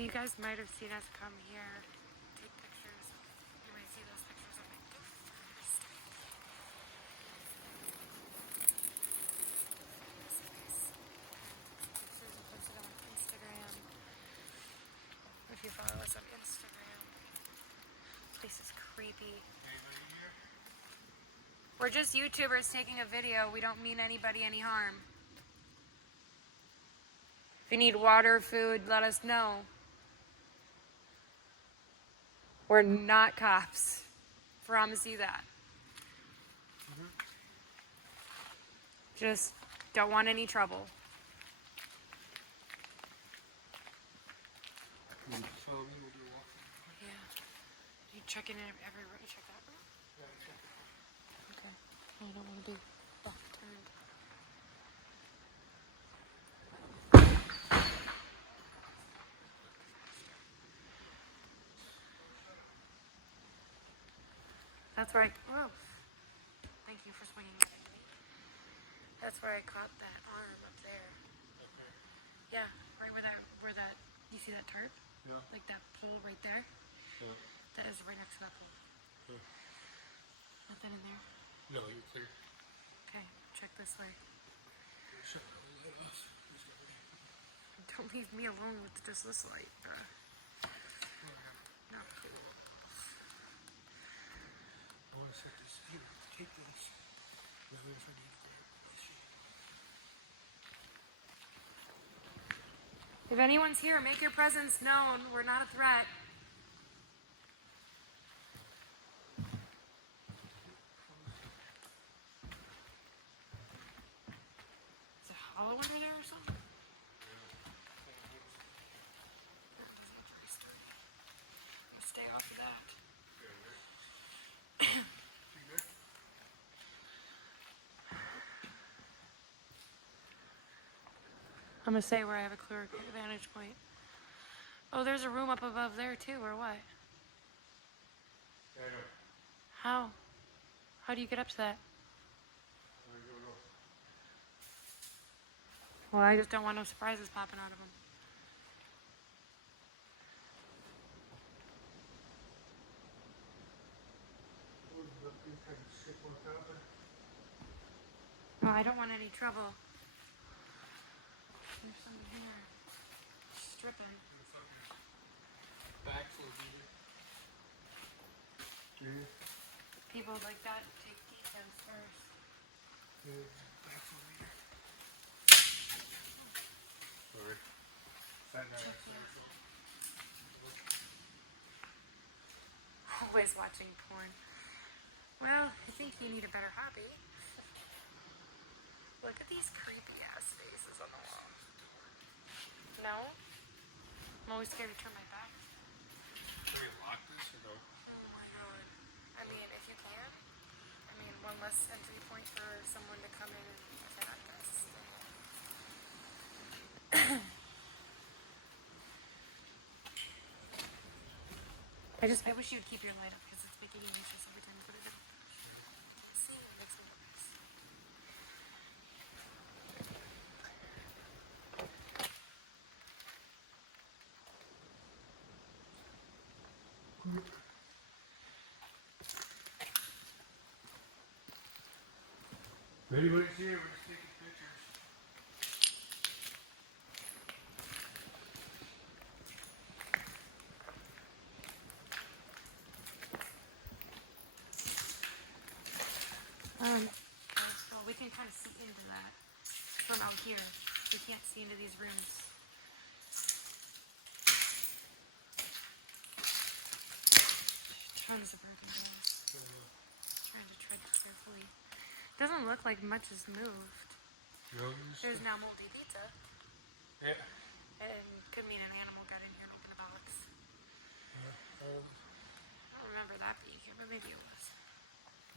So you guys might have seen us come here, take pictures. You might see those pictures of my goof first. Pictures are posted on Instagram. If you follow us on Instagram. This is creepy. We're just YouTubers taking a video. We don't mean anybody any harm. If you need water, food, let us know. We're not cops. Promise you that. Just don't want any trouble. Yeah. You checking in every room? You check that room? Yeah, okay. I don't want to be back turned. That's where whoa. Thank you for swinging it into me. That's where I caught that arm up there. Okay. Yeah, right where that, you see that tarp? Yeah. Like that pole right there? Yeah. That is right next to that pole. Yeah. Nothing in there? No, you're clear. Okay, check this way. Sure. Don't leave me alone with just this light, bruh. Not cool. I want to set this here. Take this. If anyone's here, make your presence known. We're not a threat. Is it hollow in there or something? Stay off of that. I'm gonna say where I have a clear vantage point. Oh, there's a room up above there too, or what? Yeah, I know. How? How do you get up to that? I don't know. Well, I just don't want no surprises popping out of them. Oh, I don't want any trouble. There's something here. Stripping. People like that take defense first. Sorry. Always watching porn. Well, I think you need a better hobby. Look at these creepy ass faces on the wall. No? I'm always scared to turn my back. Can we lock this or no? Oh my god. I mean, if you can. I mean, one less entry point for someone to come in and attack us. I wish you'd keep your light up because it's making me anxious every time you put it in. See, it makes me nervous. If anybody's here, we're just taking pictures. Well, we can kind of see into that from out here. We can't see into these rooms. Tons of broken glass. Trying to tread carefully. Doesn't look like much has moved. There's now moldy pizza. Yeah. And could mean an animal got in here and opened the box. I don't remember that being here, but maybe it was.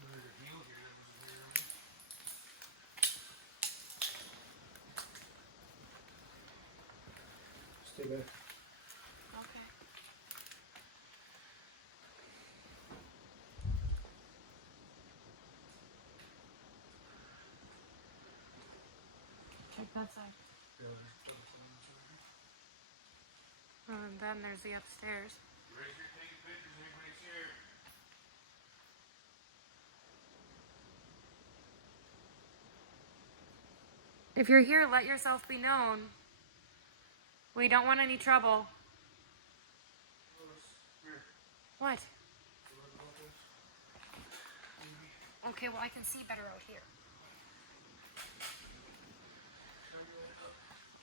There's a heel here that wasn't here. Stay back. Okay. Check that side. and then there's the upstairs. Right here taking pictures, anybody's here. If you're here, let yourself be known. We don't want any trouble. Here. What? Okay, well, I can see better out here.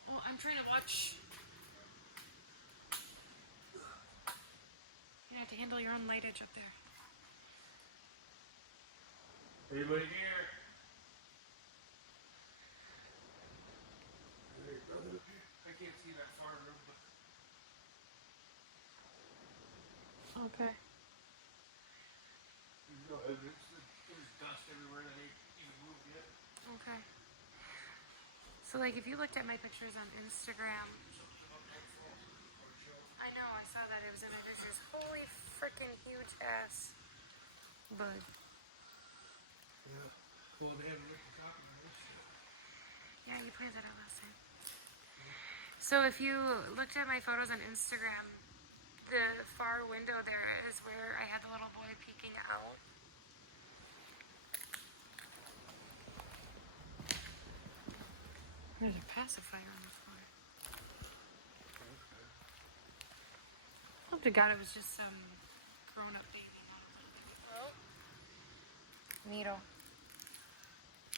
Well, I'm trying to watch. You have to handle your own lightage up there. Anybody here? Hey, brother, up here. I can't see that far, but Okay. there's no evidence. There's dust everywhere that ain't even moved yet. Okay. So, like, if you looked at my pictures on Instagram, I know, I saw that it was in there's this holy freaking huge ass bug. Yeah. Well, they haven't looked at the top of this yet. Yeah, you pointed that out last time. So if you looked at my photos on Instagram, the far window there is where I had the little boy peeking out. There's a pacifier on the floor. Hope to God it was just some grown-up baby. Oh. Needle.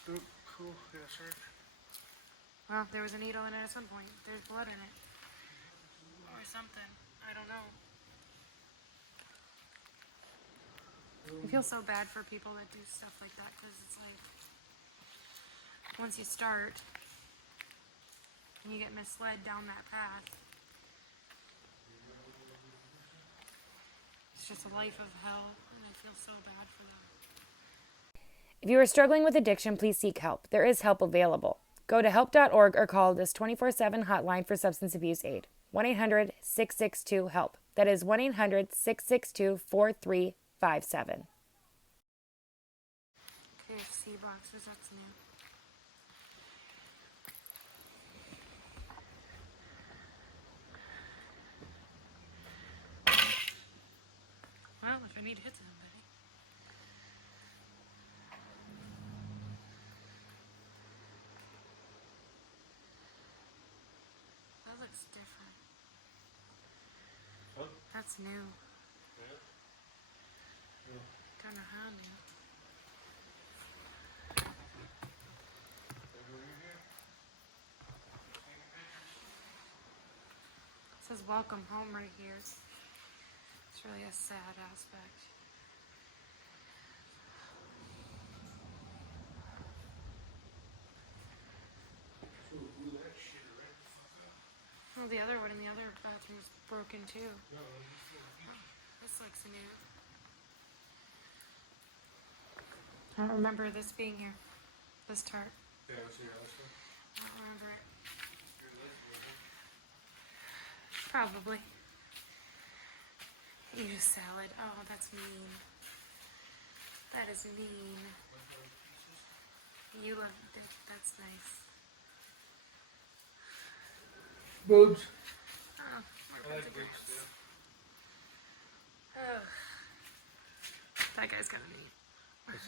Oh, cool. Yeah, sir. Well, there was a needle in it at some point. There's blood in it. Or something. I don't know. I feel so bad for people that do stuff like that because it's like once you start and you get misled down that path, it's just a life of hell, and I feel so bad for them. If you are struggling with addiction, please seek help. There is help available. Go to help.org or call this 24/7 hotline for substance abuse aid. 1-800-662-HELP. That is 1-800-662-4357. KFC boxes, that's new. Well, if I need to hit somebody. That looks different. Huh? That's new. Yeah. Don't know how new. Everybody here? Taking pictures? It says welcome home right here. It's really a sad aspect. Ooh, that shit right the fuck up. Well, the other one in the other bathroom is broken too. No, this is This looks new. I don't remember this being here. This tarp. Yeah, I was here last time. I don't remember it. Here, this one. Probably. Eat a salad. Oh, that's mean. That is mean. You love it. That's nice. Boobs. Oh, I like boobs, yeah. Oh. That guy's gonna need. There.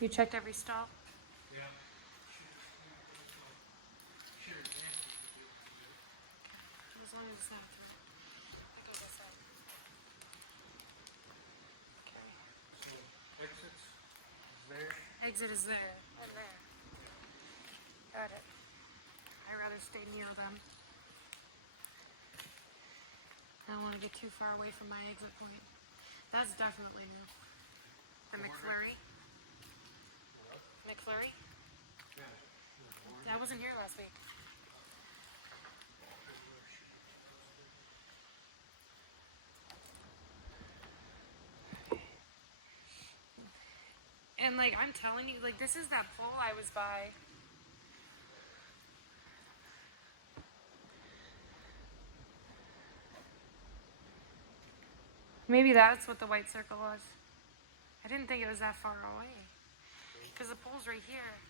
You checked every stall? Yeah. Sure. As long as it's not through. I go this side. Okay. So, exits is there. Exit is there. And there. Got it. I'd rather stay near them. I don't want to get too far away from my exit point. That's definitely new. The McFlurry. McFlurry? Yeah. That wasn't here last week. And like I'm telling you, like this is that pole I was by. Maybe that's what the white circle was. I didn't think it was that far away. Because the pole's right here.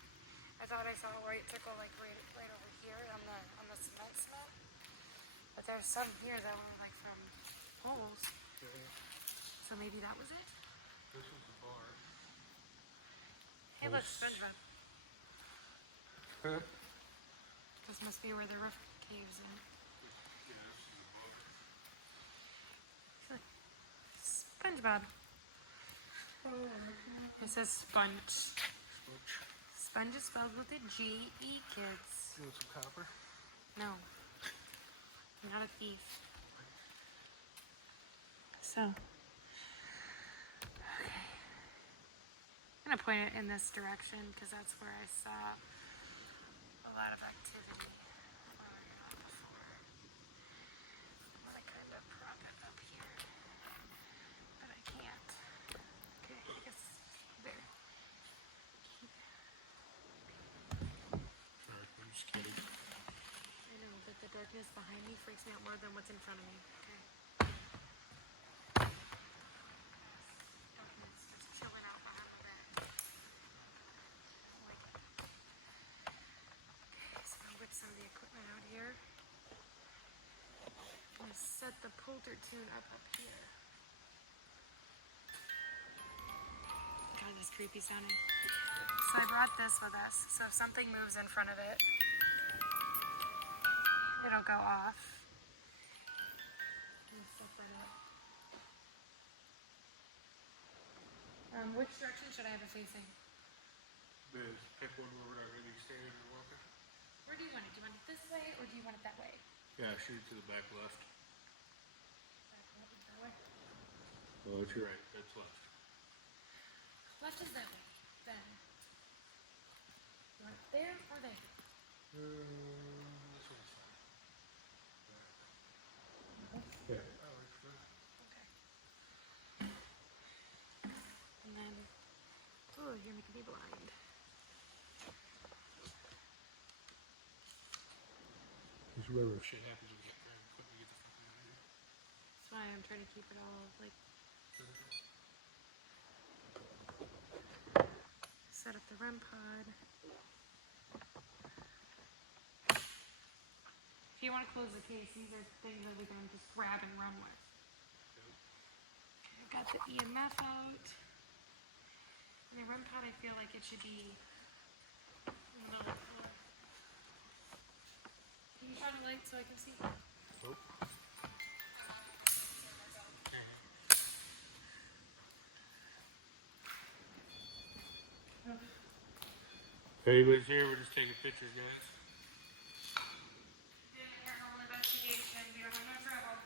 I thought I saw a white circle like right over here on the cement. But there's some here that were like from poles. So maybe that was it? This was the bar. Hey, look, SpongeBob. Huh? This must be where the roof caves in. Look, SpongeBob. It says sponge. Sponge is spelled with a G-E, kids. You want some copper? No. I'm not a thief. So. Okay. I'm going to point it in this direction because that's where I saw a lot of activity. Before. I'm going to kind of prop it up here. But I can't. Okay, I guess there. Sorry, I'm just kidding. I know, but the darkness behind me freaks me out more than what's in front of me. Okay. Darkness just chilling out behind my back. I like it. Okay, so I'll whip some of the equipment out here. I'm gonna set the polter tune up here. God, that's creepy sounding. So I brought this with us, so if something moves in front of it, it'll go off. I'm gonna set that up. Which direction should I have it facing? Pick one where we're not going to be standing and walking. Where do you want it? Do you want it this way or do you want it that way? Yeah, shoot it to the back left. That way. Oh, that's your right. That's left. Left is that way. Then. You want it there or there? This one's fine. Yeah. That works good. Okay. And then, oh, you're making me blind. Just remember, if shit happens, we get grab equipment, get the fuck out of here. That's why I'm trying to keep it all like. Set up the REM pod. If you want to close the case, these are things that we can just grab and run with. Okay, I've got the EMF out. And the REM pod, I feel like it should be another color. Can you shine a light so I can see? Oh. If anybody's here, we're just taking pictures, guys. Doing a paranormal investigation. We don't have no trouble.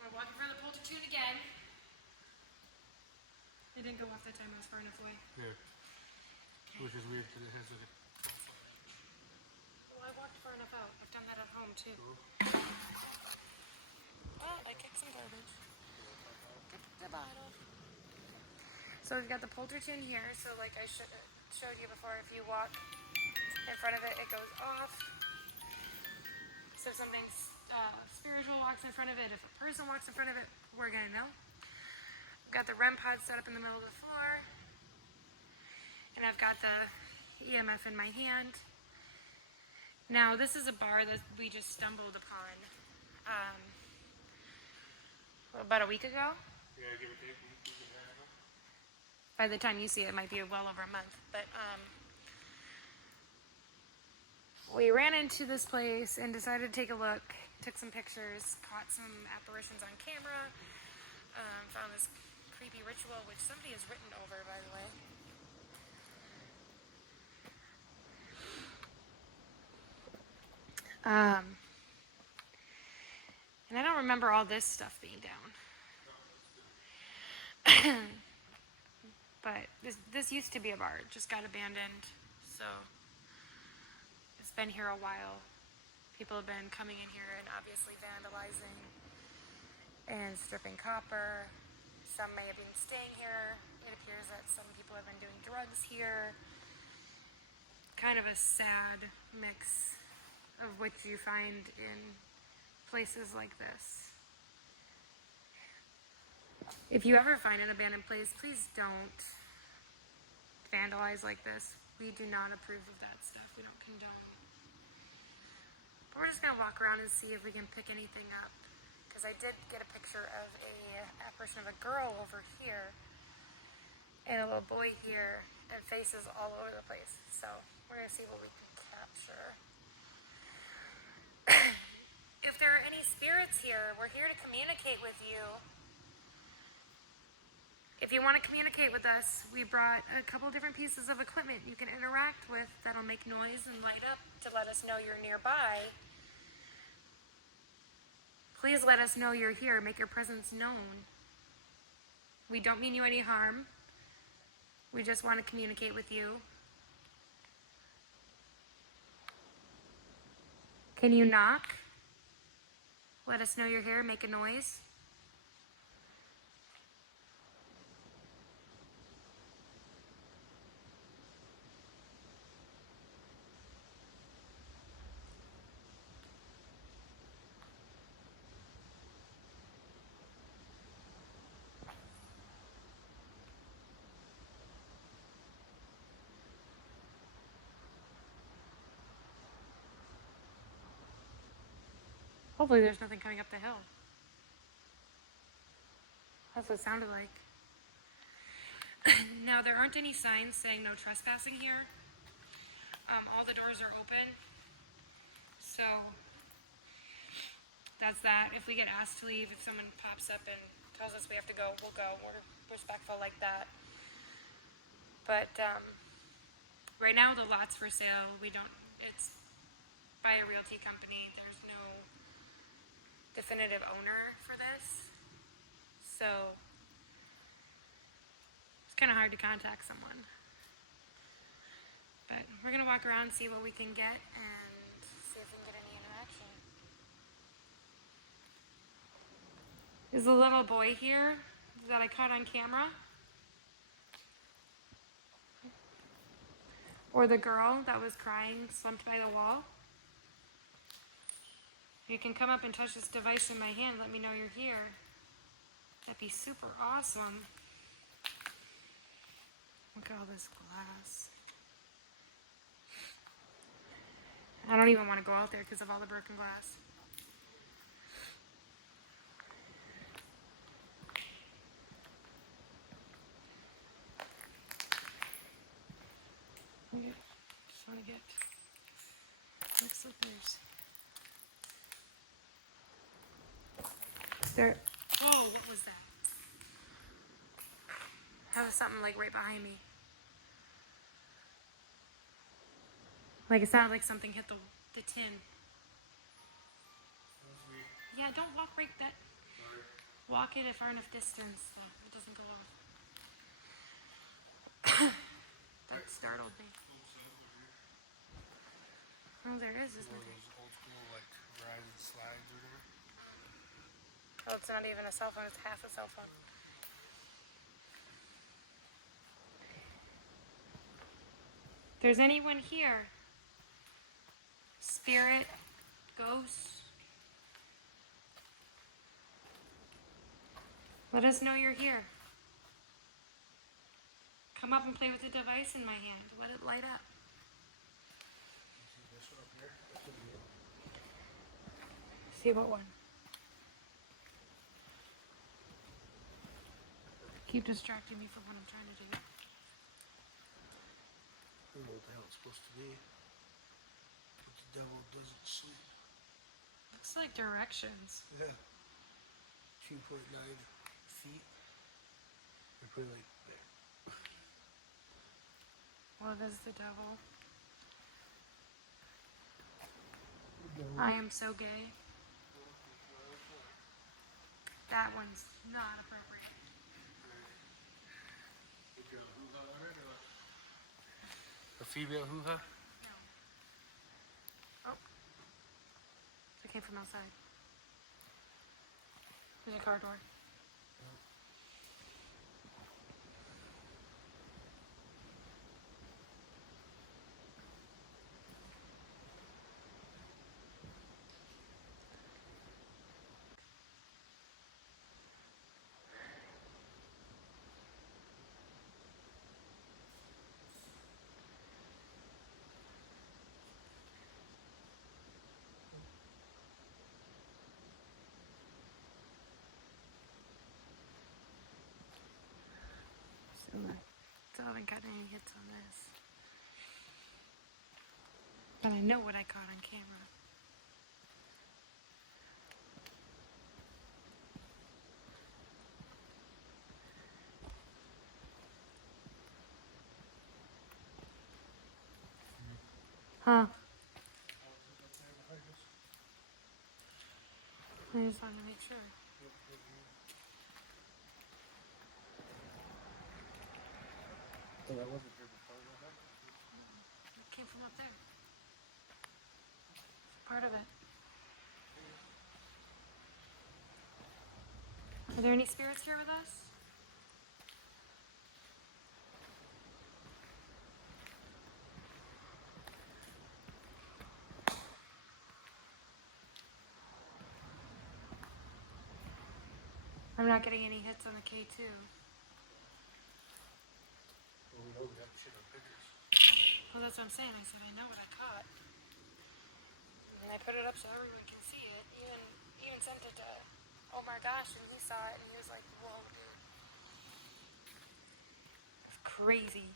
We're walking for the polter tune again. It didn't go off that time. I was far enough away. Yeah. Which is weird because it has like a... Well, I walked far enough out. I've done that at home too. Cool. Oh, I kicked some garbage. The bottle. So we've got the polter tune here. So like I showed you before, if you walk in front of it, it goes off. So if something spiritual walks in front of it, if a person walks in front of it, we're gonna know. I've got the REM pod set up in the middle of the floor. And I've got the EMF in my hand. Now this is a bar that we just stumbled upon about a week ago. Yeah, give or take. You can have it. By the time you see it, it might be well over a month. But we ran into this place and decided to take a look. Took some pictures, caught some apparitions on camera. Found this creepy ritual, which somebody has written over, by the way. And I don't remember all this stuff being down. But this used to be a bar. It just got abandoned. So it's been here a while. People have been coming in here and obviously vandalizing and stripping copper. Some may have been staying here. It appears that some people have been doing drugs here. Kind of a sad mix of what you find in places like this. If you ever find an abandoned place, please don't vandalize like this. We do not approve of that stuff. We don't condone. But we're just gonna walk around and see if we can pick anything up. Because I did get a picture of a apparition of a girl over here and a little boy here and faces all over the place. So we're gonna see what we can capture. If there are any spirits here, we're here to communicate with you. If you want to communicate with us, we brought a couple different pieces of equipment you can interact with that'll make noise and light up to let us know you're nearby. Please let us know you're here. Make your presence known. We don't mean you any harm. We just want to communicate with you. Can you knock? Let us know you're here. Make a noise. Hopefully there's nothing coming up the hill. That's what it sounded like. Now, there aren't any signs saying no trespassing here. All the doors are open. So, that's that. If we get asked to leave, if someone pops up and tells us we have to go, we'll go. We're respectful like that. But, right now the lot's for sale. It's by a realty company. There's no definitive owner for this. So, it's kind of hard to contact someone. But we're going to walk around and see what we can get and see if we can get any interaction. There's a little boy here that I caught on camera. Or the girl that was crying, slumped by the wall. You can come up and touch this device in my hand. Let me know you're here. That'd be super awesome. Look at all this glass. I don't even want to go out there because of all the broken glass. Just want to get my slippers. There. Oh, what was that? That was something like right behind me. Like it sounded like something hit the tin. Yeah, don't walk right that. Walk it a far enough distance so it doesn't go off. That startled me. Oh, there is, isn't there? Old school, like, rise and slides or whatever. Oh, it's not even a cell phone, it's half a cell phone. If there's anyone here, spirit, ghost, let us know you're here. Come up and play with the device in my hand. Let it light up. This one up here. See what one? Keep distracting me from what I'm trying to do. I don't know what the hell it's supposed to be. But the devil doesn't sleep. Looks like directions. Yeah. 2.9 feet. They're pretty like there. What is the devil? I am so gay. That one's not appropriate. A female hoo-ha? No. Oh. It came from outside. There's a car door. haven't gotten any hits on this. But I know what I caught on camera. Huh? I just wanted to make sure. Oh, that wasn't here before, was it? It came from up there. Part of it. Are there any spirits here with us? I'm not getting any hits on the K2. Well, we know we got the shit on pictures. Well, that's what I'm saying. I said I know what I caught. And I put it up so everyone can see it. Even sent it to Omar Gosh, and he saw it, and he was like, whoa, dude. It's crazy.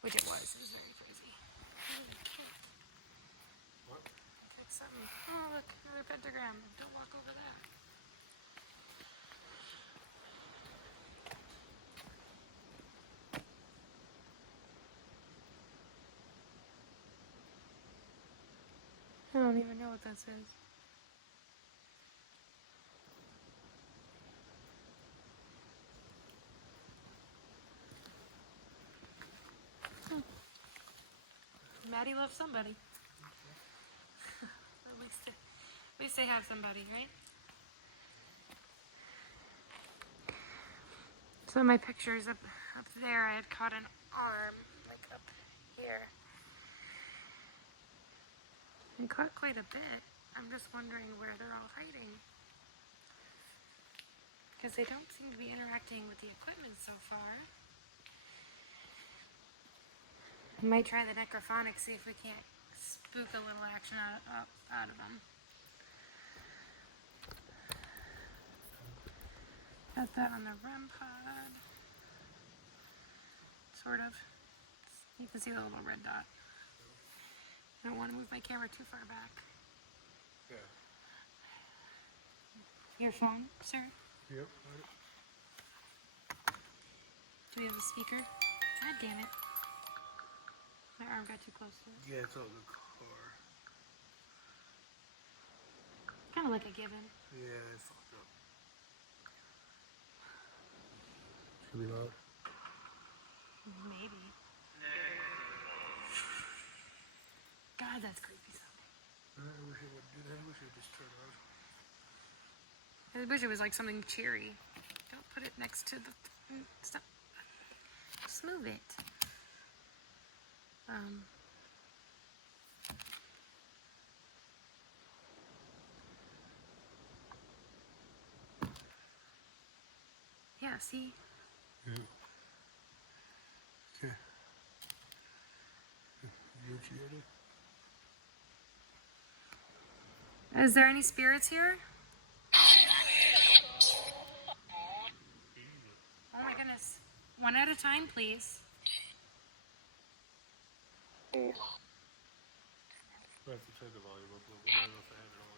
Which it was. It was very crazy. What? It's something. Oh, look, another pentagram. Don't walk over that. I don't even know what that says. Maddie loves somebody. At least they have somebody, right? So in my pictures up there, I had caught an arm, like up here. I caught quite a bit. I'm just wondering where they're all hiding. Because they don't seem to be interacting with the equipment so far. I might try the necrophonic, see if we can't spook a little action out of them. Got that on the REM pod. Sort of. You can see the little red dot. I don't want to move my camera too far back. Yeah. Your phone, sir? Yep. Do we have a speaker? God damn it. My arm got too close to it. Yeah, it's on the car. Kind of like a given. Yeah, it's fucked up. Should we loud? Maybe. God, that's creepy sounding. I wish it would do that. I wish it would just turn on. I wish it was like something cheery. Don't put it next to the stuff. Just move it. Yeah, see? Yeah. Okay. You what you gotta do? Is there any spirits here? Oh my goodness. One at a time, please. I have to turn the volume up a little bit. I don't know if I have it all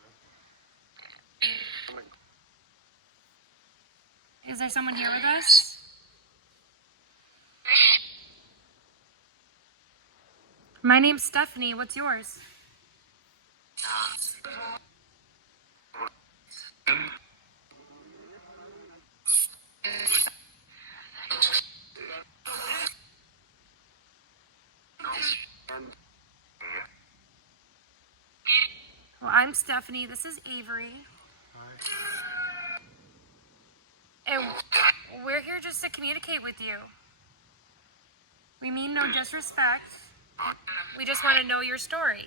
there. Is there someone here with us? My name's Stephanie. What's yours? Well, I'm Stephanie. This is Avery. Hi. And we're here just to communicate with you. We mean no disrespect. We just want to know your story.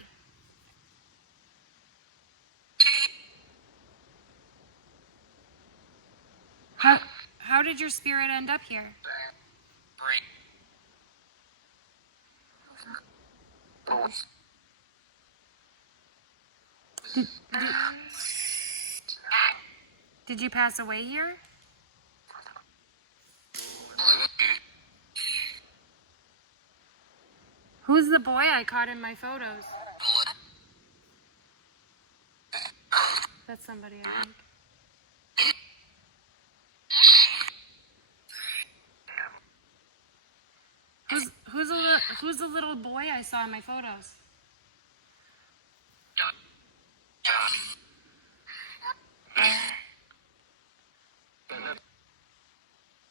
How did your spirit end up here? Did you pass away here? Who's the boy I caught in my photos? That's somebody, I think. Who's the little boy I saw in my photos?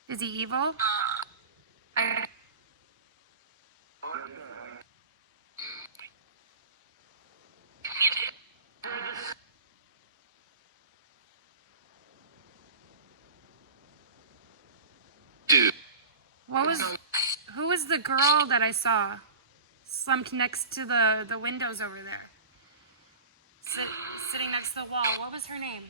Is he evil? Who was the girl that I saw slumped next to the windows over there? Sitting next to the wall. What was her name?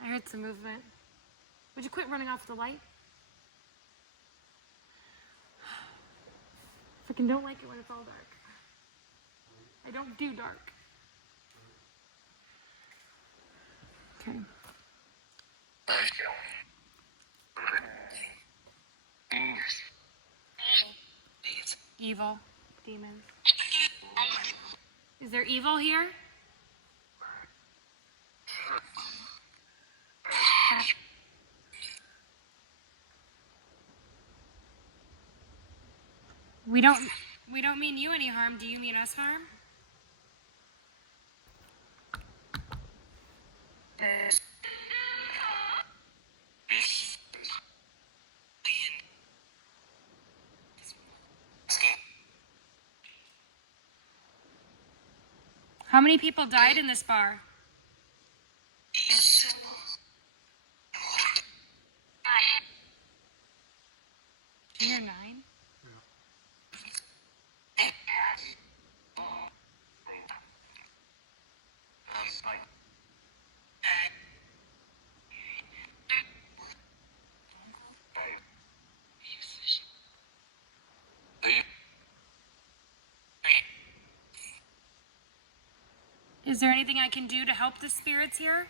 I heard some movement. Would you quit running off the light? Freaking don't like it when it's all dark. I don't do dark. Okay. Evil. Demons. Is there evil here? We don't mean you any harm. Do you mean us harm? How many people died in this bar? Do you hear 9? Is there anything I can do to help the spirits here?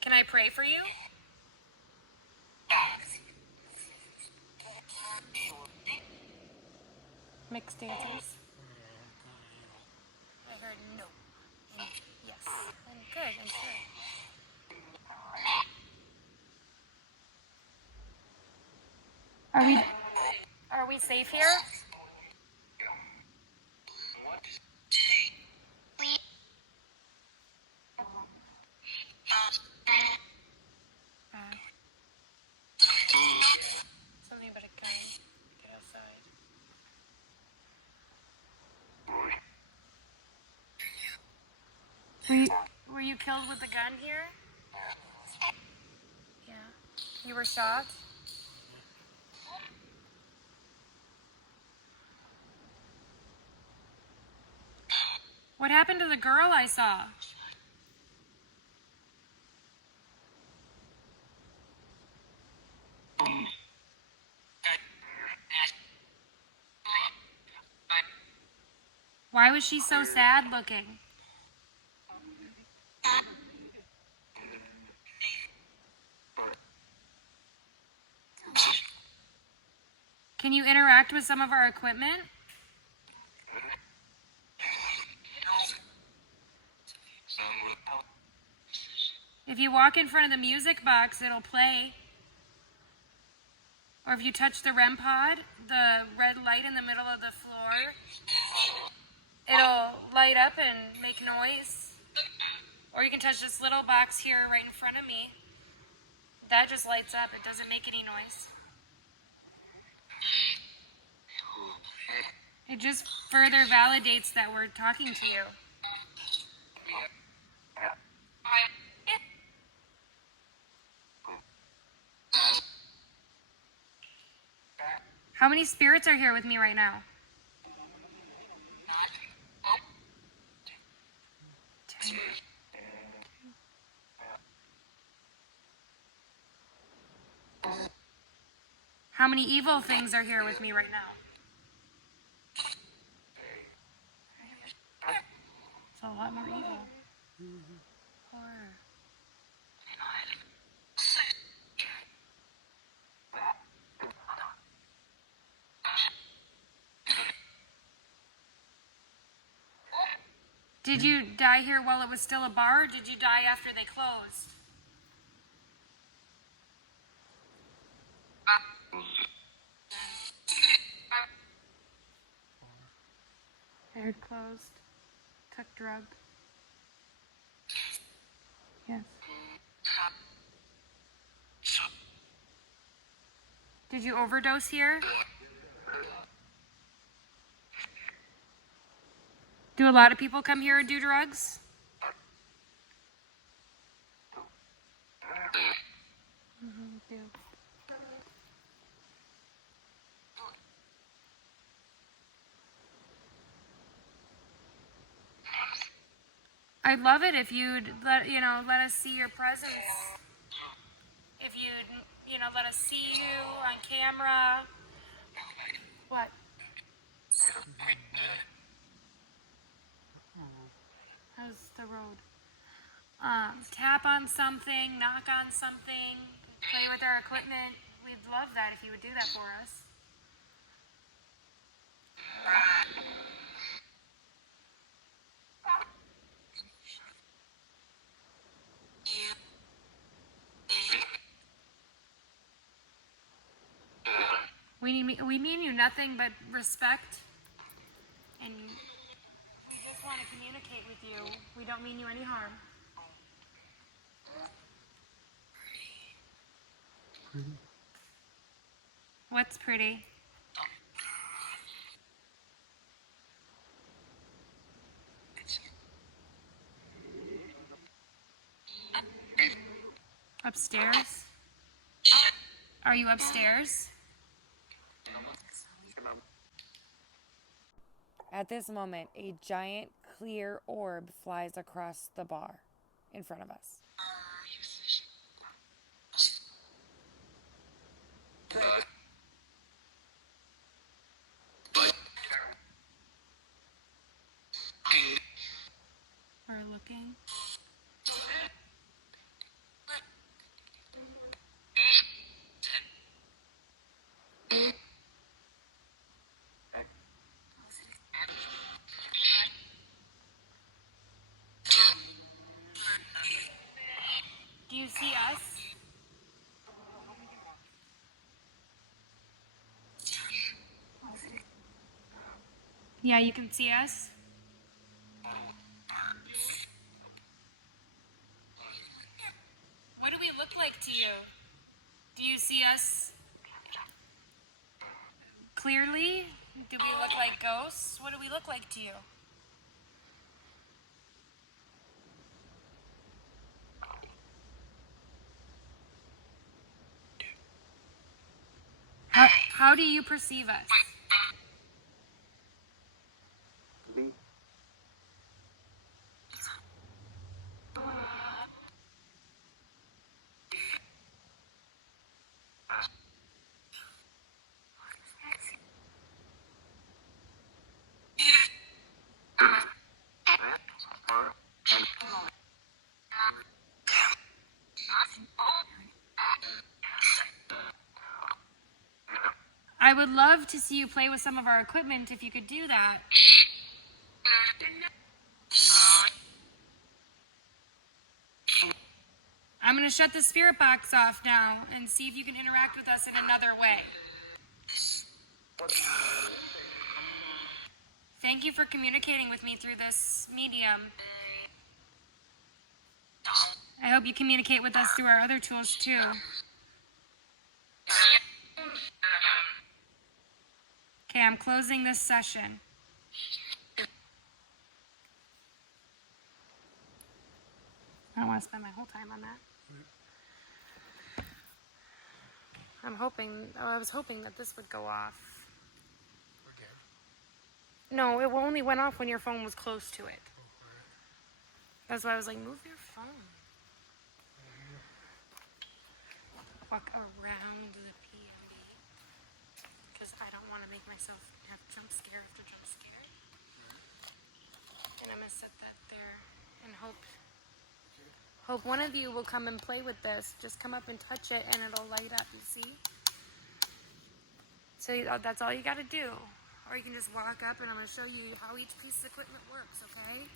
Can I pray for you? Mixed answers. I heard no. And yes. And good, I'm sure. Are we safe here? Something about a gun. Get outside. Were you killed with a gun here? Yeah. You were shot? What happened to the girl I saw? Why was she so sad looking? Can you interact with some of our equipment? If you walk in front of the music box, it'll play. Or if you touch the REM pod, the red light in the middle of the floor, it'll light up and make noise. Or you can touch this little box here right in front of me. That just lights up. It doesn't make any noise. It just further validates that we're talking to you. How many spirits are here with me right now? How many evil things are here with me right now? It's a lot more evil. Horror. Did you die here while it was still a bar, or did you die after they closed? I heard closed. Took drug. Yes. Did you overdose here? Do a lot of people come here and do drugs? Do. I'd love it if you'd let us see your presence. If you'd let us see you on camera. What? How's the road? Tap on something, knock on something, play with our equipment. We'd love that if you would do that for us. We mean you nothing but respect, and we just want to communicate with you. We don't mean you any harm. What's pretty? Upstairs? Are you upstairs? At this moment, a giant clear orb flies across the bar in front of us. We're looking. Do you see us? Yeah, you can see us. What do we look like to you? Do you see us clearly? Do we look like ghosts? What do we look like to you? How do you perceive us? I would love to see you play with some of our equipment if you could do that. I'm going to shut the spirit box off now and see if you can interact with us in another way. Thank you for communicating with me through this medium. I hope you communicate with us through our other tools too. Okay, I'm closing this session. I don't want to spend my whole time on that. I was hoping that this would go off. Again? No, it only went off when your phone was close to it. That's why I was like, move your phone. Walk around the PMB. I don't want to make myself have jump scare after jump scare. And I'm gonna set that there and hope one of you will come and play with this. Just come up and touch it and it'll light up, you see? So that's all you gotta do. Or you can just walk up and I'm gonna show you how each piece of equipment works, okay?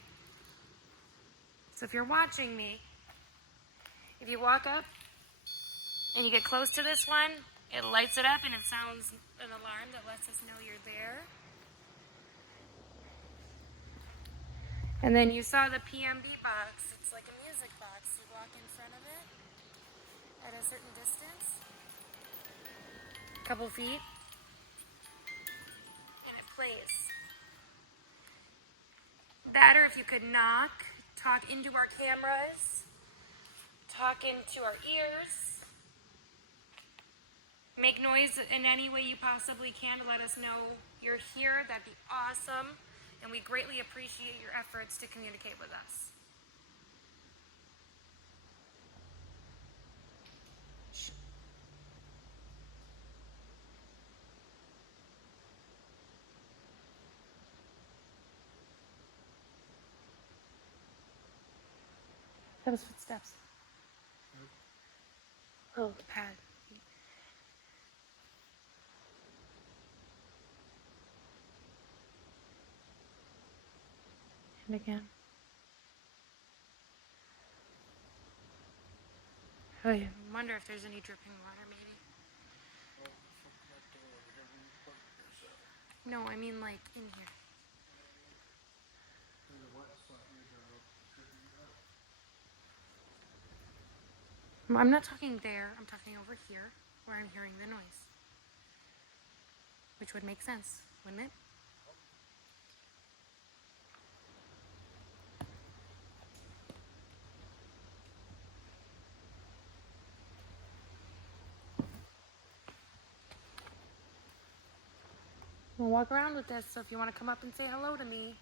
So if you're watching me, if you walk up and you get close to this one, it lights it up and it sounds an alarm that lets us know you're there. And then you saw the PMB box. It's like a music box. You walk in front of it at a certain distance, a couple feet, and it plays. That, or if you could knock, talk into our cameras, talk into our ears, make noise in any way you possibly can to let us know you're here. That'd be awesome. And we greatly appreciate your efforts to communicate with us. That was footsteps. Oh, the pad. And again. Oh, yeah. I wonder if there's any dripping water, maybe. No, I mean like in here. I'm not talking there. I'm talking over here, where I'm hearing the noise. Which would make sense, wouldn't it? We'll walk around with this, so if you want to come up and say hello to me,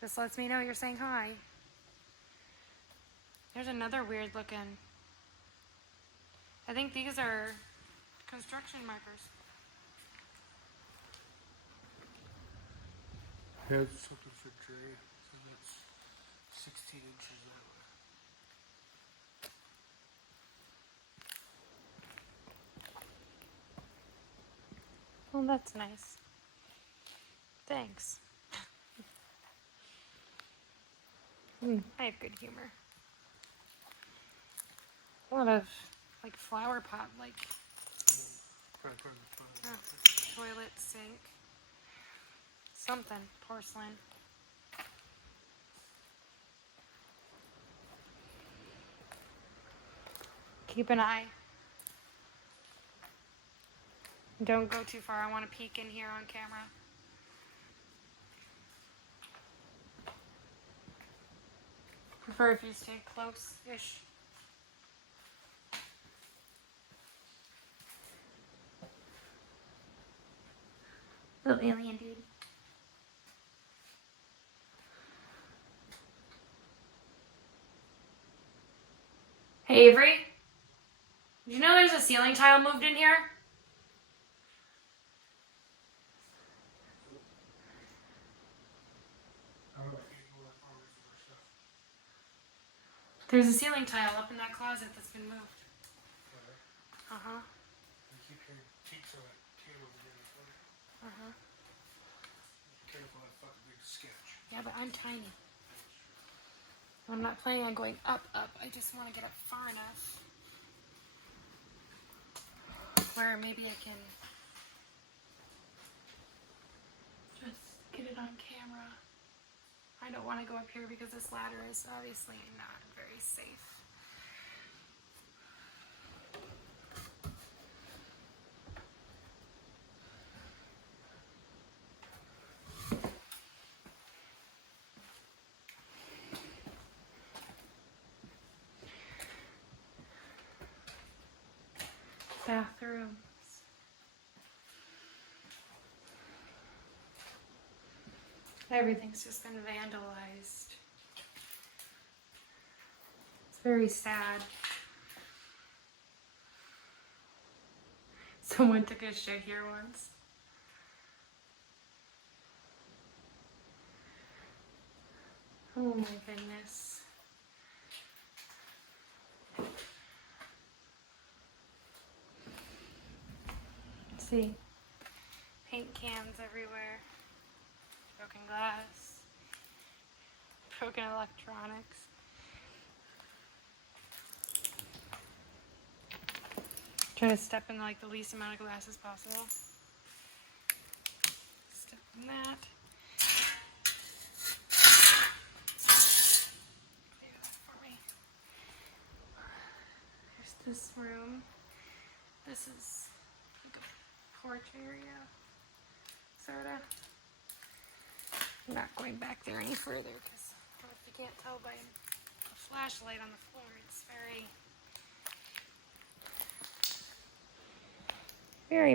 this lets me know you're saying hi. There's another weird looking. I think these are construction markers. Yeah, it's something for Dre. So that's 16 inches that way. Well, that's nice. Thanks. I have good humor. A lot of, like, flower pot, like, toilet, sink, something, porcelain. Keep an eye. Don't go too far. I want to peek in here on camera. Prefer if you stay close-ish. Little alien dude. Hey, Avery. Did you know there's a ceiling tile moved in here? There's a ceiling tile up in that closet that's been moved. Uh-huh. You keep hearing teeth on that table over there. Uh-huh. Careful, that fucking big sketch. Yeah, but I'm tiny. I'm not planning on going up. I just want to get up far enough where maybe I can just get it on camera. I don't want to go up here because this ladder is obviously not very safe. Bathrooms. Everything's just been vandalized. It's very sad. Someone took a shit here once. Oh my goodness. See, paint cans everywhere, broken glass, broken electronics. Trying to step in like the least amount of glass as possible. Step in that. Clear that for me. Here's this room. This is like a porch area, sorta. I'm not going back there any further because if you can't tell by a flashlight on the floor, it's very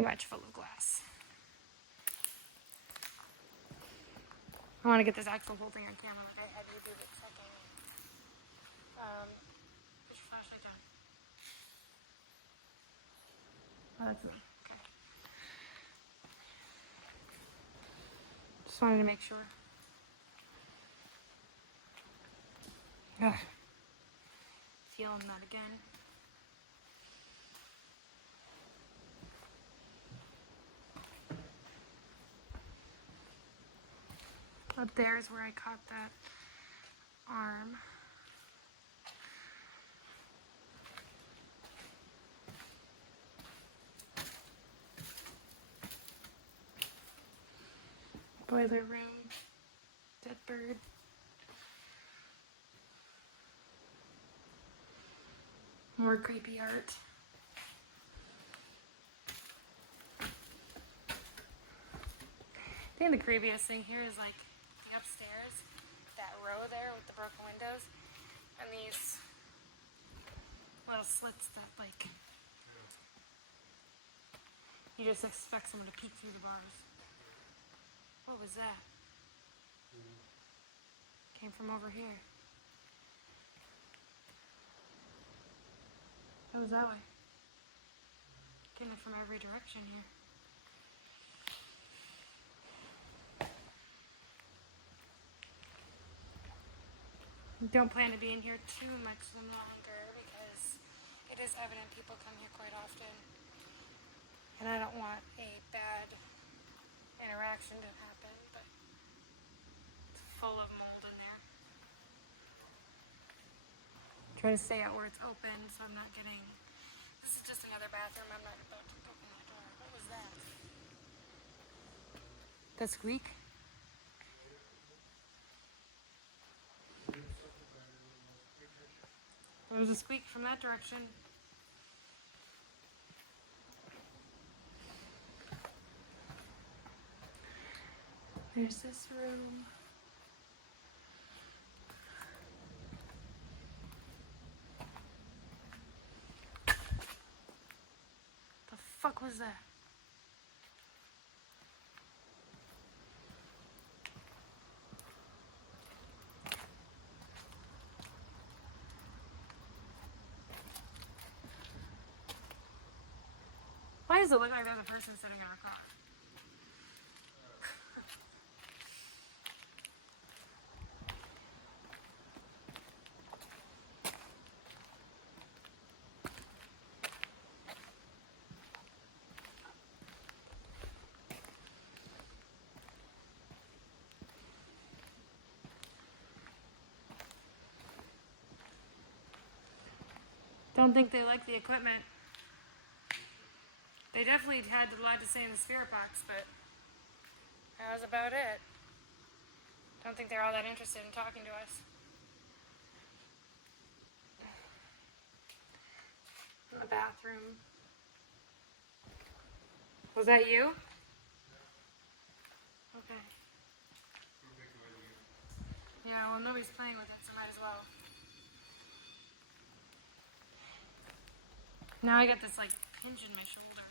much full of glass. I want to get this actual whole thing on camera like I had you do the second. Put your flashlight down. Oh, that's me. Okay. Just wanted to make sure. Ugh. Feeling that again. Up there is where I caught that arm. Boiler room. Dead bird. More creepy art. I think the creepiest thing here is like the upstairs, that row there with the broken windows, and these little slits that like you just expect someone to peek through the bars. What was that? Came from over here. That was that way. Getting it from every direction here. Don't plan to be in here too much longer because it is evident people come here quite often. And I don't want a bad interaction to happen, but it's full of mold in there. Try to stay out where it's open so I'm not getting... This is just another bathroom. I'm not about to open that door. What was that? The squeak? There was a squeak from that direction. There's this room. The fuck was that? Why does it look like there's a person sitting in our car? Don't think they like the equipment. They definitely had a lot to say in the spirit box, but that was about it. Don't think they're all that interested in talking to us. In the bathroom. Was that you? Okay. Yeah, well, nobody's playing with it, so might as well. Now I got this, like, pinch in my shoulder.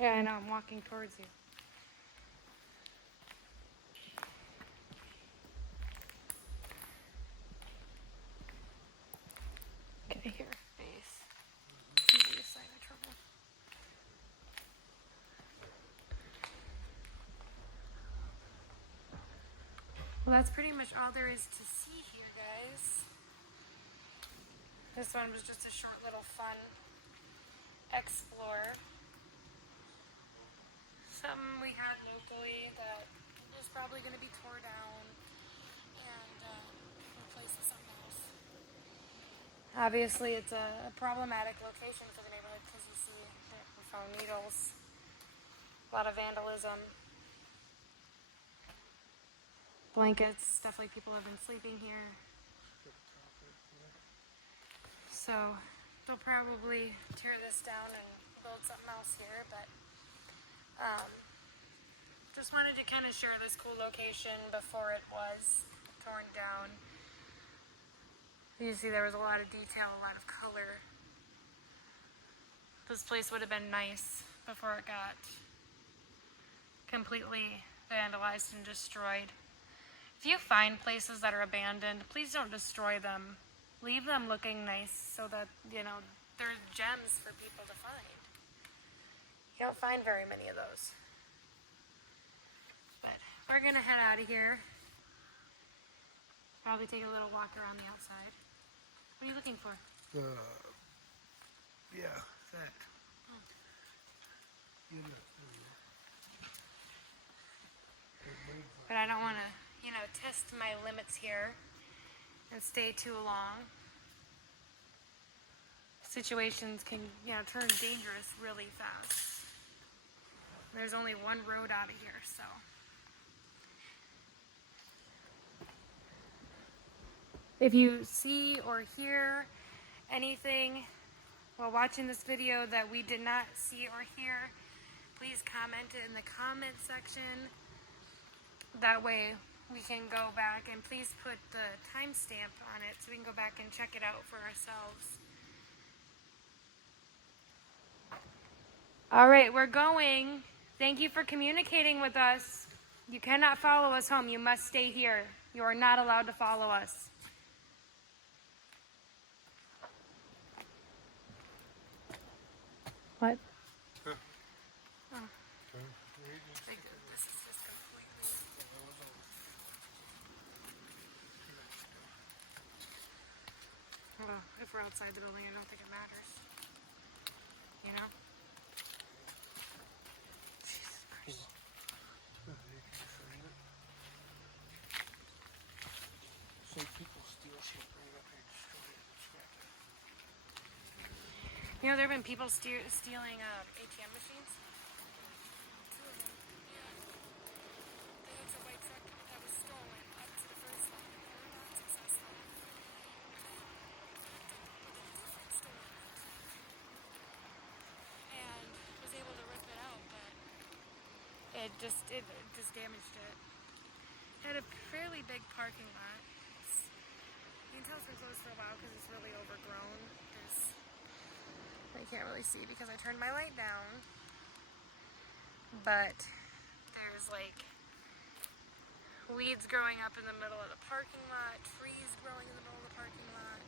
Yeah, I know, I'm walking towards you. Okay, here. Well, that's pretty much all there is to see here, guys. This one was just a short little fun explore. Something we had locally that is probably going to be tore down and replaced with something else. Obviously, it's a problematic location for the neighborhood because you see that we found needles, a lot of vandalism, blankets, stuff like people have been sleeping here. So they'll probably tear this down and build something else here, but just wanted to kind of share this cool location before it was torn down. You see there was a lot of detail, a lot of color. This place would have been nice before it got completely vandalized and destroyed. If you find places that are abandoned, please don't destroy them. Leave them looking nice so that, you know, they're gems for people to find. You don't find very many of those. But we're gonna head out of here. Probably take a little walk around the outside. What are you looking for? Yeah, that. You know. But I don't want to, you know, test my limits here and stay too long. Situations can, you know, turn dangerous really fast. There's only one road out of here, so. If you see or hear anything while watching this video that we did not see or hear, please comment it in the comment section. That way we can go back, and please put the timestamp on it so we can go back and check it out for ourselves. All right, we're going. Thank you for communicating with us. You cannot follow us home. You must stay here. You are not allowed to follow us. What? Huh. Oh. This This is just completely... Well, if we're outside the building, I don't think it matters. You know? Jesus Christ. So people steal shit, bring it up here and destroy it and scrap it. You know, there have been people stealing ATM machines. Two of them. Yeah. They had a white truck that was stolen up to the first one. They were not successful. With a different stolen truck. And was able to rip it out, but it just damaged it. It had a fairly big parking lot. You can tell it's been closed for a while because it's really overgrown. I can't really see because I turned my light down. But there's like weeds growing up in the middle of the parking lot, trees growing in the middle of the parking lot.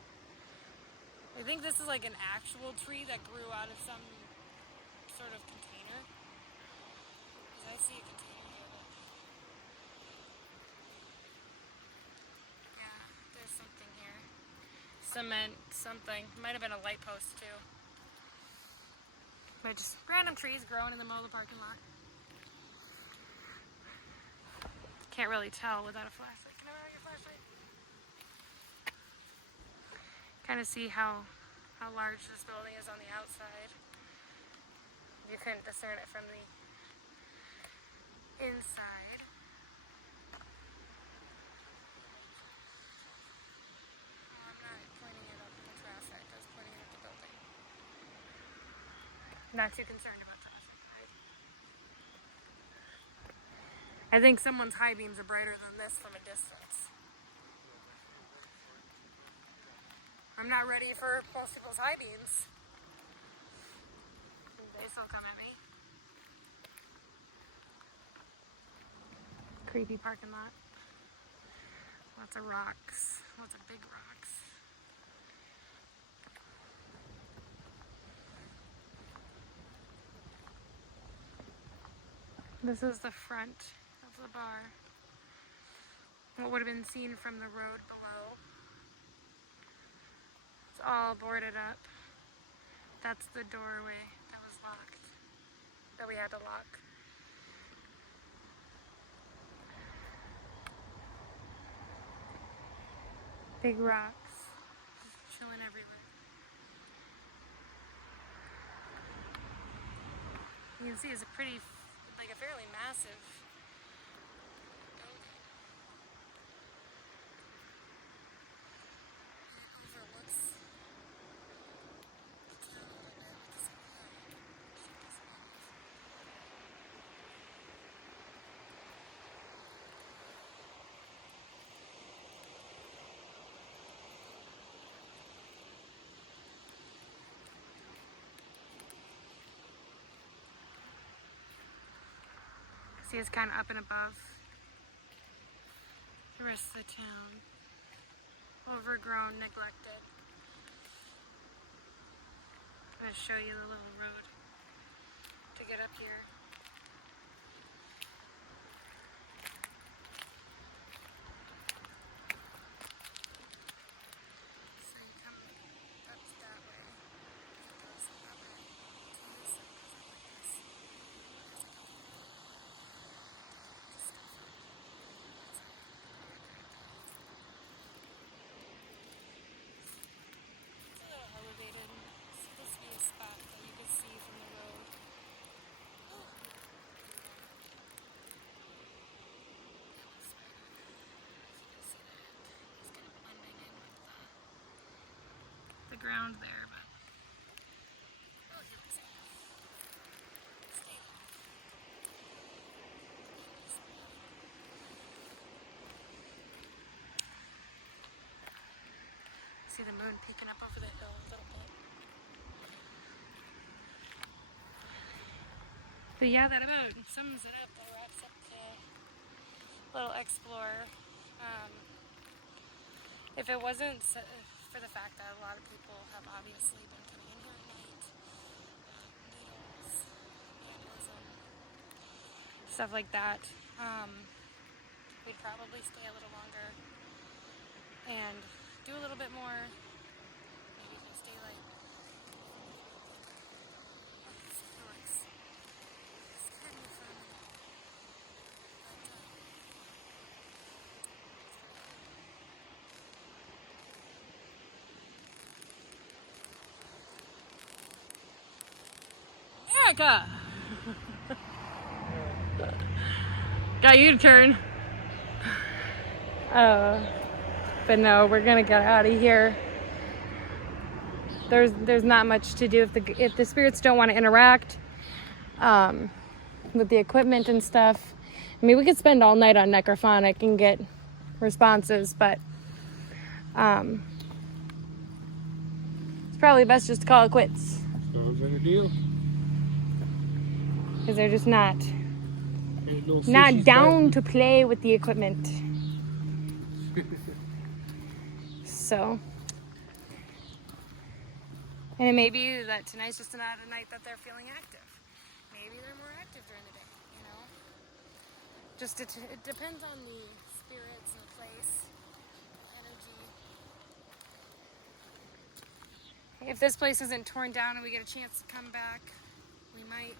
I think this is like an actual tree that grew out of some sort of container. Because I see a container here. But yeah, there's something here. Cement, something. Might have been a light post too. But just random trees growing in the middle of the parking lot. Can't really tell without a flashlight. Can I have your flashlight? Kind of see how large this building is on the outside. You couldn't discern it from the inside. Well, I'm not pointing it up at the traffic. I was pointing it at the building. Not too concerned about traffic, right? I think someone's high beams are brighter than this from a distance. I'm not ready for most people's high beams. They still come at me. Creepy parking lot. Lots of rocks. Lots of big rocks. This is the front of the bar. what would have been seen from the road below. It's all boarded up. That's the doorway that was locked, that we had to lock. Big rocks just chilling everywhere. You can see it's a pretty, like a fairly massive building. It overlooks the town a little bit with this hill. See, it's kind of up and above the rest of the town. Overgrown, neglected. I'm going to show you the little road to get up here. So you come up that way. It goes that way. To this, it goes up like this. There's like a It's a little elevated. So this would be a spot that you could see from the road. Yellow spider. If you can see that. He's kind of blending in with the ground there, but oh, he looks like stay off. See the moon peeking up over the hill a little bit. But yeah, that about sums it up. That wraps up the little explorer. If it wasn't for the fact that a lot of people have obviously been coming in here at night, needles, vandalism, stuff like that, we'd probably stay a little longer and do a little bit more. Maybe just stay like. Erica! Got you to turn. But no, we're gonna get out of here. There's not much to do if the spirits don't want to interact with the equipment and stuff. I mean, we could spend all night on necrophonic and get responses, but it's probably best just to call it quits. Sounds like a deal. Because they're just not Ain't no not fishies down to play with the equipment. So, and it may be that tonight's just not a night that they're feeling active. Maybe they're more active during the day, you know? Just it depends on the spirits and the place, the energy. If this place isn't torn down and we get a chance to come back, we might.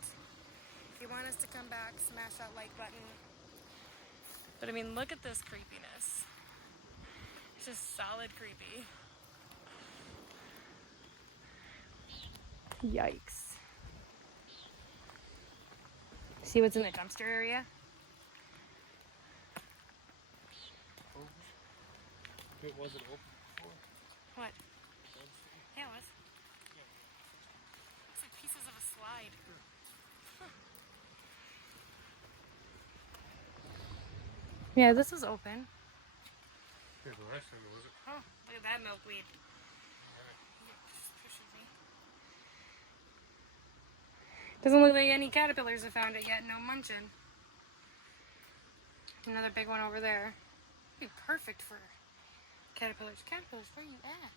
If you want us to come back, smash that like button. But I mean, look at this creepiness. It's just solid creepy. Yikes. See what's in the dumpster area? It wasn't open before. What? Yeah, it was. It's like pieces of a slide. Huh. Yeah, this was open. Yeah, the last time it wasn't. Oh, look at that milkweed. Just pushing me. Doesn't look like any caterpillars have found it yet. No munching. Another big one over there. It'd be perfect for caterpillars. Caterpillars, where are you at?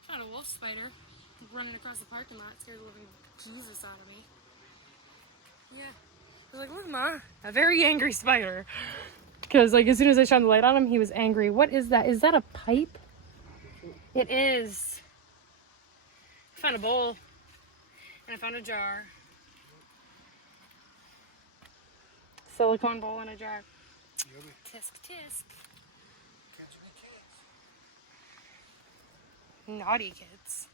It's not a wolf spider running across the parking lot. Scared the living Jesus out of me. Yeah. I was like, look, Ma, a very angry spider. Because, like, as soon as I shone the light on him, he was angry. What is that? Is that a pipe? It is. I found a bowl. And I found a jar. Silicone bowl in a jar. Yummy. Tisk, tisk. Catch any kids. Naughty kids.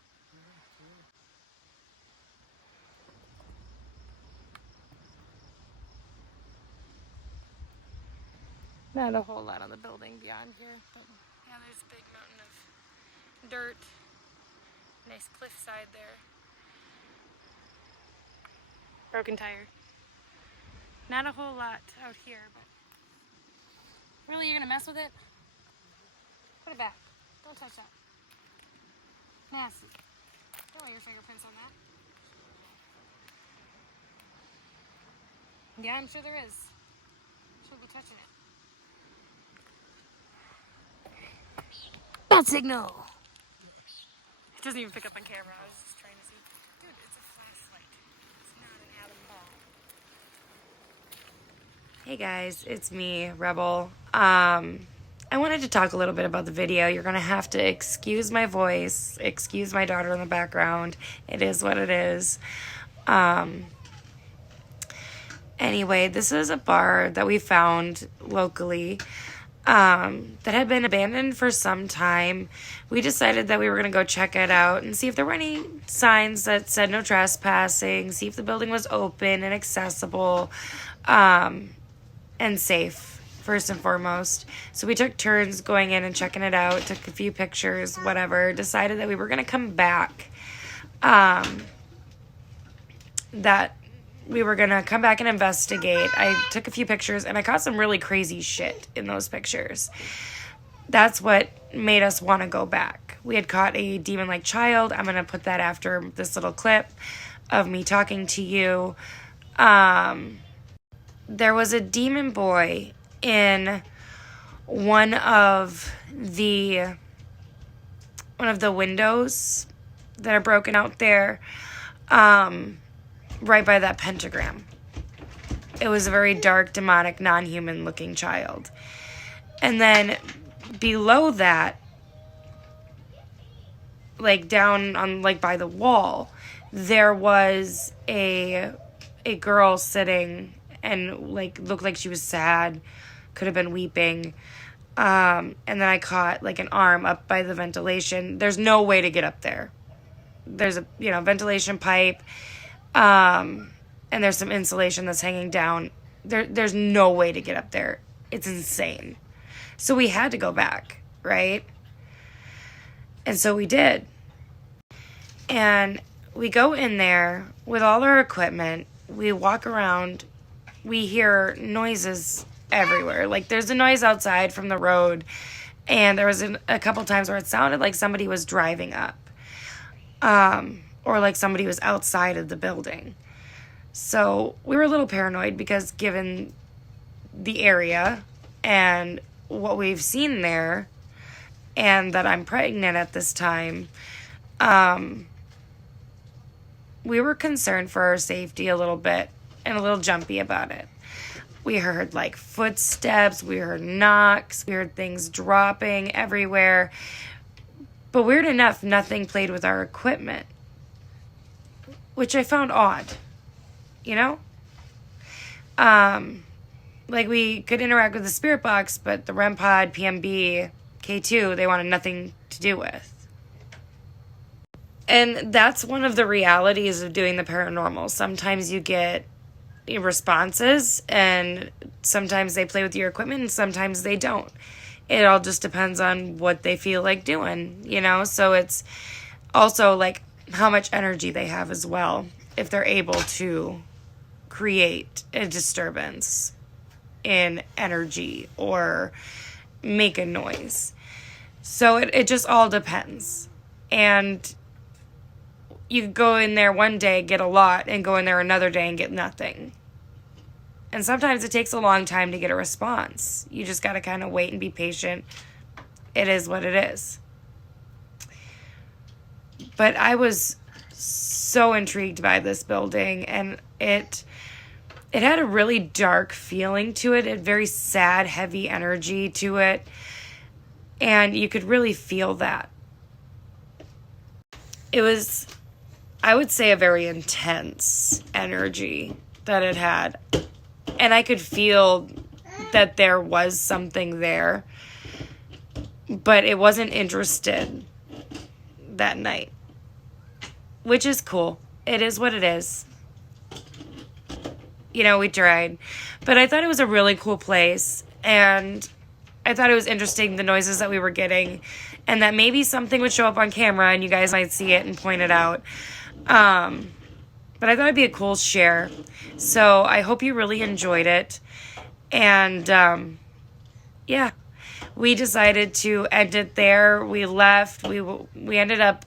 Not a whole lot on the building beyond here. But yeah, there's a big mountain of dirt. Nice cliffside there. Broken tire. Not a whole lot out here, but really, you're gonna mess with it? Put it back. Don't touch that. Nasty. Don't leave your fingerprints on that. Yeah, I'm sure there is. Shouldn't be touching it. Bad signal! It doesn't even pick up on camera. I was just trying to see. Dude, it's a flashlight. It's not an atom bomb. Hey guys, it's me, Rebel. I wanted to talk a little bit about the video. You're gonna have to excuse my voice, excuse my daughter in the background. It is what it is. Anyway, this is a bar that we found locally that had been abandoned for some time. We decided that we were going to go check it out and see if there were any signs that said no trespassing, see if the building was open and accessible and safe, first and foremost. So we took turns going in and checking it out, took a few pictures, whatever, decided that we were going to come back, that we were going to come back and investigate. I took a few pictures, and I caught some really crazy shit in those pictures. That's what made us want to go back. We had caught a demon-like child. I'm going to put that after this little clip of me talking to you. There was a demon boy in one of the windows that are broken out there. Right by that pentagram. It was a very dark, demonic, non-human looking child. And then below that, like down on like by the wall, there was a girl sitting and like looked like she was sad, could have been weeping. And then I caught like an arm up by the ventilation. There's no way to get up there. There's a ventilation pipe. And there's some insulation that's hanging down. There's no way to get up there. It's insane. So we had to go back, right? And so we did. And we go in there with all our equipment. We walk around. We hear noises everywhere. Like there's a noise outside from the road. And there was a couple times where it sounded like somebody was driving up. Or like somebody was outside of the building. So we were a little paranoid because given the area and what we've seen there and that I'm pregnant at this time, we were concerned for our safety a little bit and a little jumpy about it. We heard like footsteps, we heard knocks, we heard things dropping everywhere. But weird enough, nothing played with our equipment, which I found odd, Like we could interact with the spirit box, but the REM pod, PMB, K2, they wanted nothing to do with. And that's one of the realities of doing the paranormal. Sometimes you get responses, and sometimes they play with your equipment, and sometimes they don't. It all just depends on what they feel like doing, So it's also like how much energy they have as well, if they're able to create a disturbance in energy or make a noise. So it just all depends. And you could go in there one day, get a lot, and go in there another day and get nothing. And sometimes it takes a long time to get a response. You just got to kind of wait and be patient. It is what it is. But I was so intrigued by this building, and it it had a really dark feeling to it, a very sad, heavy energy to it. And you could really feel that. It was, I would say, a very intense energy that it had. And I could feel that there was something there. But it wasn't interested that night. Which is cool. It is what it is. You know, we tried. But I thought it was a really cool place. And I thought it was interesting, the noises that we were getting. And that maybe something would show up on camera and you guys might see it and point it out. But I thought it'd be a cool share. So I hope you really enjoyed it. And, yeah. We decided to end it there. We left. We ended up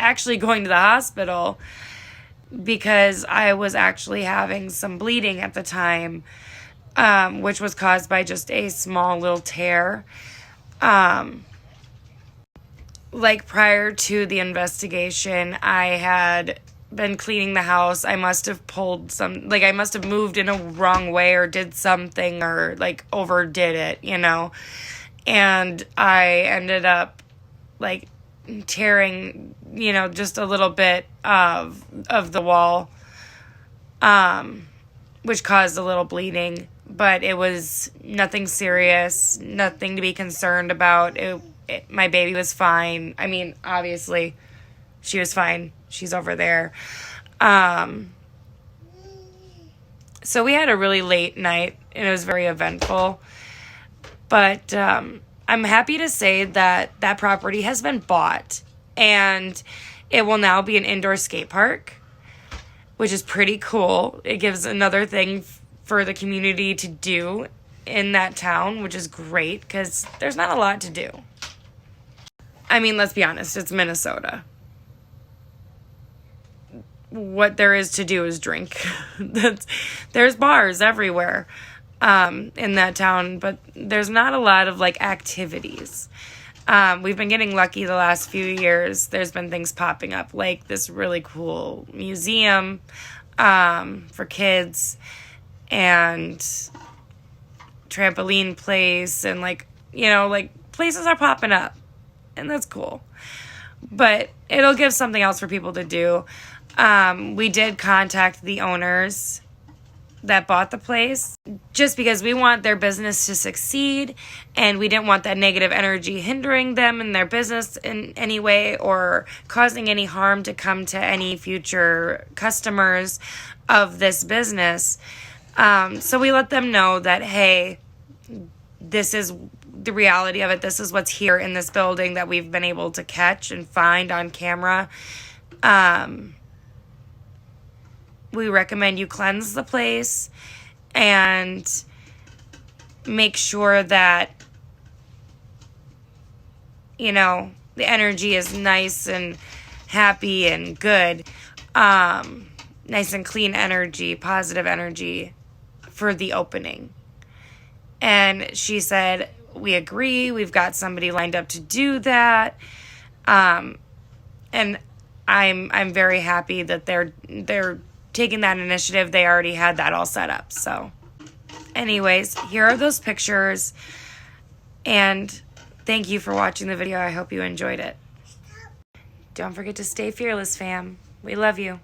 actually going to the hospital because I was actually having some bleeding at the time, which was caused by just a small little tear. Like prior to the investigation, I had been cleaning the house. I must have I must have moved in a wrong way or did something or like overdid it, you know. And I ended up like tearing, you know, just a little bit of the wall, which caused a little bleeding, but it was nothing serious, nothing to be concerned about. My baby was fine. I mean, obviously she was fine. She's over there. So we had a really late night, and it was very eventful. But I'm happy to say that that property has been bought, and it will now be an indoor skate park, which is pretty cool. It gives another thing for the community to do in that town, which is great because there's not a lot to do. I mean, let's be honest, it's Minnesota. What there is to do is drink. There's bars everywhere in that town, but there's not a lot of like activities. We've been getting lucky the last few years. There's been things popping up like this really cool museum for kids and trampoline place, and like, you know, like places are popping up, and that's cool. But it'll give something else for people to do. We did contact the owners that bought the place just because we want their business to succeed, and we didn't want that negative energy hindering them in their business in any way or causing any harm to come to any future customers of this business. So we let them know that, hey, this is the reality of it. This is what's here in this building that we've been able to catch and find on camera. We recommend you cleanse the place and make sure that, you know, the energy is nice and happy and good. Nice and clean energy, positive energy for the opening. And she said, we agree. We've got somebody lined up to do that. And I'm very happy that they're taking that initiative. They already had that all set up. So anyways, here are those pictures. And thank you for watching the video. I hope you enjoyed it. Don't forget to stay fearless, fam. We love you.